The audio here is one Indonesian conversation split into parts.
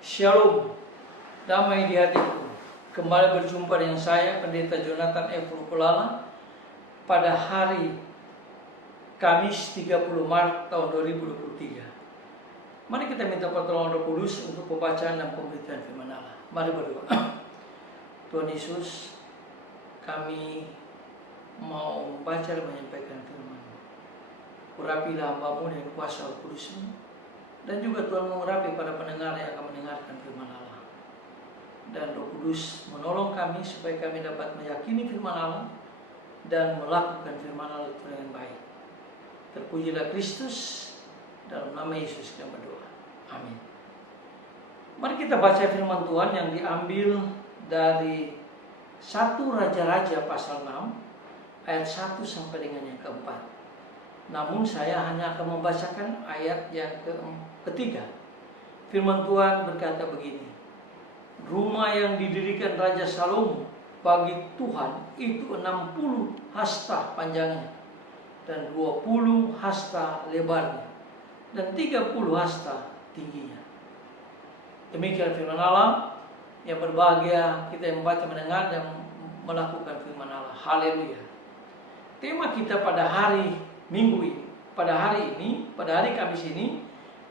Shalom, damai di hatiku. Kembali berjumpa dengan saya, Pendeta Jonathan F. Lukulala, pada hari Kamis 30 Maret tahun 2023. Mari kita minta pertolongan Roh Kudus untuk pembacaan dan pemberitaan firman Allah. Mari berdoa. Tuhan Yesus, kami mau membaca dan menyampaikan firman. Urapilah hamba-Mu dengan kuasa Roh Kudus-Mu, dan juga Tuhan mengurapi para pendengar yang akan mendengarkan firman Allah. Dan Roh Kudus menolong kami supaya kami dapat meyakini firman Allah dan melakukan firman Allah itu dengan baik. Terpujilah Kristus, dalam nama Yesus kami berdoa. Amin. Mari kita baca firman Tuhan yang diambil dari 1 Raja-Raja pasal 6 ayat 1 sampai dengan yang keempat. Namun saya hanya akan membacakan ayat yang ketiga. Firman Tuhan berkata begini: rumah yang didirikan Raja Salomo bagi Tuhan itu 60 hasta panjangnya, dan 20 hasta lebarnya, dan 30 hasta tingginya. Demikian firman Allah. Yang berbahagia kita yang membaca, mendengar, dan melakukan firman Allah. Haleluya. Tema kita pada hari Minggu ini, pada hari Kamis ini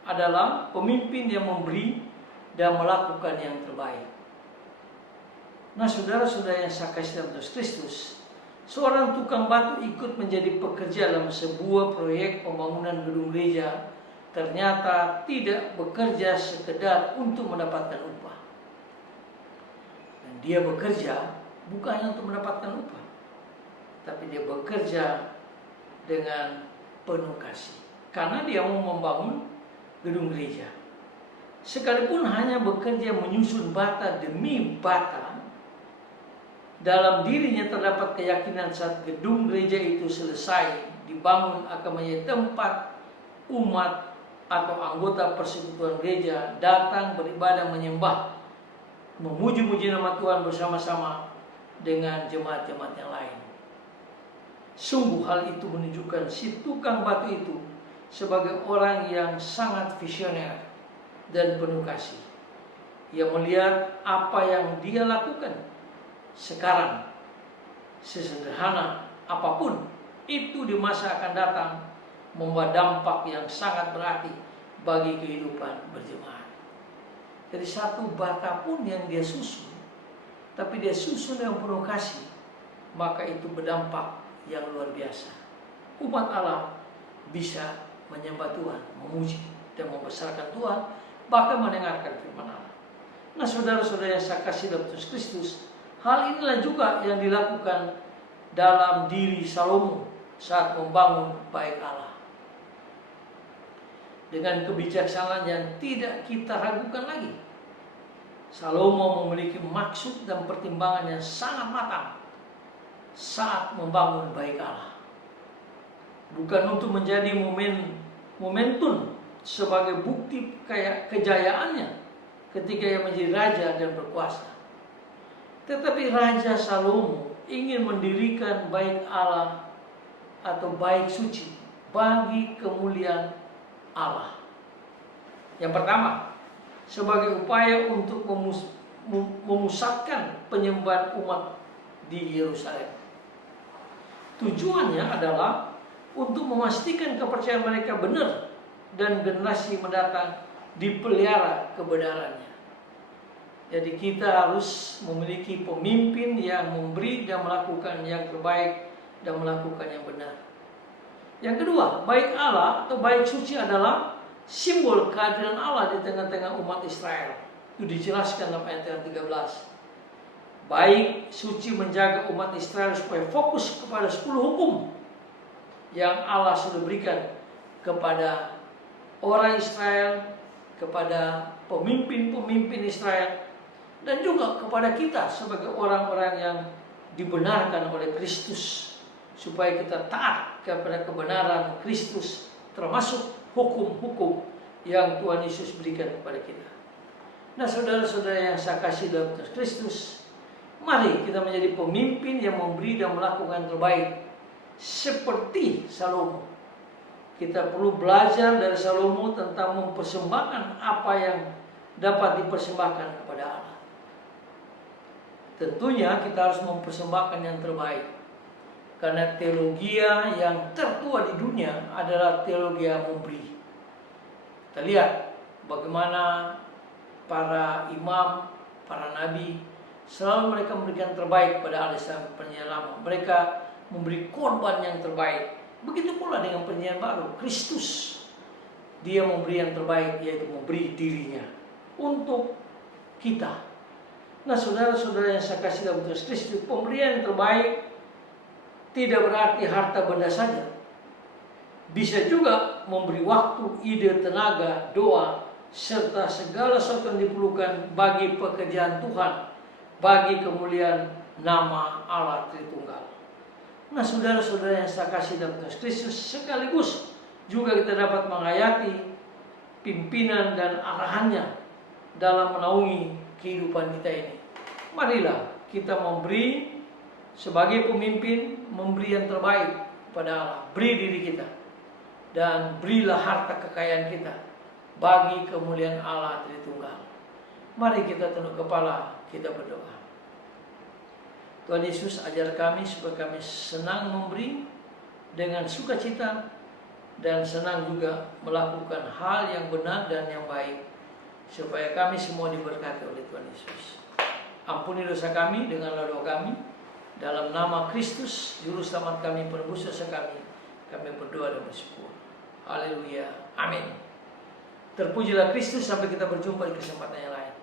adalah pemimpin yang memberi dan melakukan yang terbaik. Nah, saudara-saudara yang saya kasih dalam Kristus, seorang tukang batu ikut menjadi pekerja dalam sebuah proyek pembangunan gedung gereja, ternyata tidak bekerja sekedar untuk mendapatkan upah. Dan dia bekerja bukan untuk mendapatkan upah, tapi dia bekerja dengan penuh kasih, karena dia mau membangun gedung gereja. Sekalipun hanya bekerja menyusun bata demi bata, dalam dirinya terdapat keyakinan saat gedung gereja itu selesai dibangun akan menjadi tempat umat atau anggota persekutuan gereja datang beribadah, menyembah, memuji-muji nama Tuhan bersama-sama dengan jemaat-jemaat yang lain. Sungguh hal itu menunjukkan si tukang batu itu sebagai orang yang sangat visioner dan penuh kasih. Ia melihat apa yang dia lakukan sekarang, sesederhana apapun itu, di masa akan datang membawa dampak yang sangat berarti bagi kehidupan berjemaat. Jadi satu bata pun yang dia susun, tapi dia susun dengan penuh kasih, maka itu berdampak yang luar biasa. Umat Allah bisa menyembah Tuhan, memuji dan membesarkan Tuhan, bahkan mendengarkan firman Allah. Nah, saudara-saudara yang saya kasih dalam Kristus, hal inilah juga yang dilakukan dalam diri Salomo saat membangun bait Allah. Dengan kebijaksanaan yang tidak kita ragukan lagi, Salomo memiliki maksud dan pertimbangan yang sangat matang saat membangun bait Allah. Bukan untuk menjadi momentum sebagai bukti kejayaannya ketika ia menjadi raja dan berkuasa. Tetapi Raja Salomo ingin mendirikan bait Allah atau bait suci bagi kemuliaan Allah. Yang pertama, sebagai upaya untuk memusatkan penyembahan umat di Yerusalem. Tujuannya adalah untuk memastikan kepercayaan mereka benar dan generasi mendatang dipelihara kebenarannya. Jadi kita harus memiliki pemimpin yang memberi dan melakukan yang terbaik dan melakukan yang benar. Yang kedua, bait Allah atau bait suci adalah simbol kehadiran Allah di tengah-tengah umat Israel. Itu dijelaskan dalam ayat yang 13. Bait suci menjaga umat Israel supaya fokus kepada 10 hukum yang Allah sudah berikan kepada orang Israel, kepada pemimpin-pemimpin Israel, dan juga kepada kita sebagai orang-orang yang dibenarkan oleh Kristus, supaya kita taat kepada kebenaran Kristus, termasuk hukum-hukum yang Tuhan Yesus berikan kepada kita. Nah, saudara-saudara yang saya kasih dalam Kristus, mari kita menjadi pemimpin yang memberi dan melakukan terbaik seperti Salomo. Kita perlu belajar dari Salomo tentang mempersembahkan apa yang dapat dipersembahkan kepada Allah. Tentunya kita harus mempersembahkan yang terbaik. Karena teologi yang tertua di dunia adalah teologi memberi. Kita lihat bagaimana para imam, para nabi, selalu mereka memberikan terbaik pada alasan penyelamat. Mereka memberi korban yang terbaik. Begitu pula dengan perjanjian baru, Kristus. Dia memberi yang terbaik, yaitu memberi dirinya untuk kita. Nah, saudara-saudara yang saya kasih dalam Tuhan Kristus, pemberian yang terbaik tidak berarti harta benda saja. Bisa juga memberi waktu, ide, tenaga, doa, serta segala sesuatu yang diperlukan bagi pekerjaan Tuhan, bagi kemuliaan nama Allah Tritunggal. Nah, saudara-saudara yang saya kasih dalam Tuhan Kristus, sekaligus juga kita dapat menghayati pimpinan dan arahannya dalam menaungi kehidupan kita ini. Marilah kita memberi sebagai pemimpin, memberi yang terbaik pada Allah. Beri diri kita dan berilah harta kekayaan kita bagi kemuliaan Allah Tritunggal. Mari kita tunduk kepala, kita berdoa. Tuhan Yesus, ajar kami supaya kami senang memberi dengan sukacita dan senang juga melakukan hal yang benar dan yang baik, supaya kami semua diberkati oleh Tuhan Yesus. Ampuni dosa kami dengan doa kami, dalam nama Kristus Juru Selamat kami, penebus dosa kami berdoa dan bersyukur. Haleluya, amin. Terpujilah Kristus. Sampai kita berjumpa di kesempatan yang lain.